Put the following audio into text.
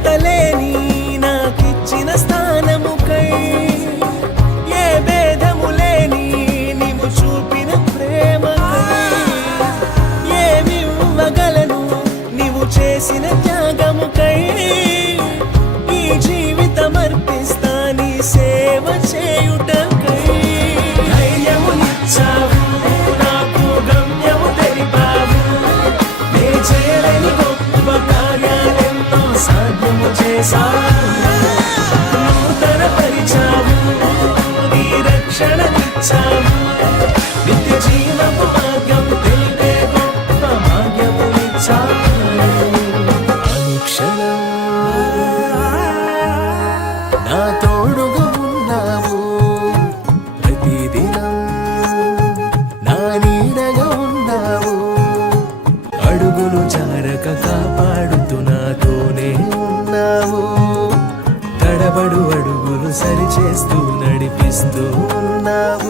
కొలతలేని నాకిచ్చిన స్థానముకై ఏ భేదము లేని నీవు చూపిన ప్రేమకై ఏమివ్వగలను నీవు చేసిన త్యాగముకై ఈ జీవితం అర్పిస్తా నీ సేవ చేయుటకై ధైర్యమునిచ్చావు నాకు గమ్యము తెలిపావు నే చేయలేని గొప్ప కార్యాలెన్నో సాధ్యము చేశావు నూతన పరిచావు నీ రక్షణనిచ్చావు నిత్య జీవపు మార్గం తెలిపే గొప్ప భాగ్యమునిచ్చావు అనుక్షణం నా తోడుగా ఉన్నావు ప్రతిదినం నా నీడగా ఉన్నావు అడుగులు జారక కాపాడుతూ నాతోనే ఉన్నావు తడబడు అడుగులు సరిచేస్తూ నడిపిస్తూ ఉన్నావు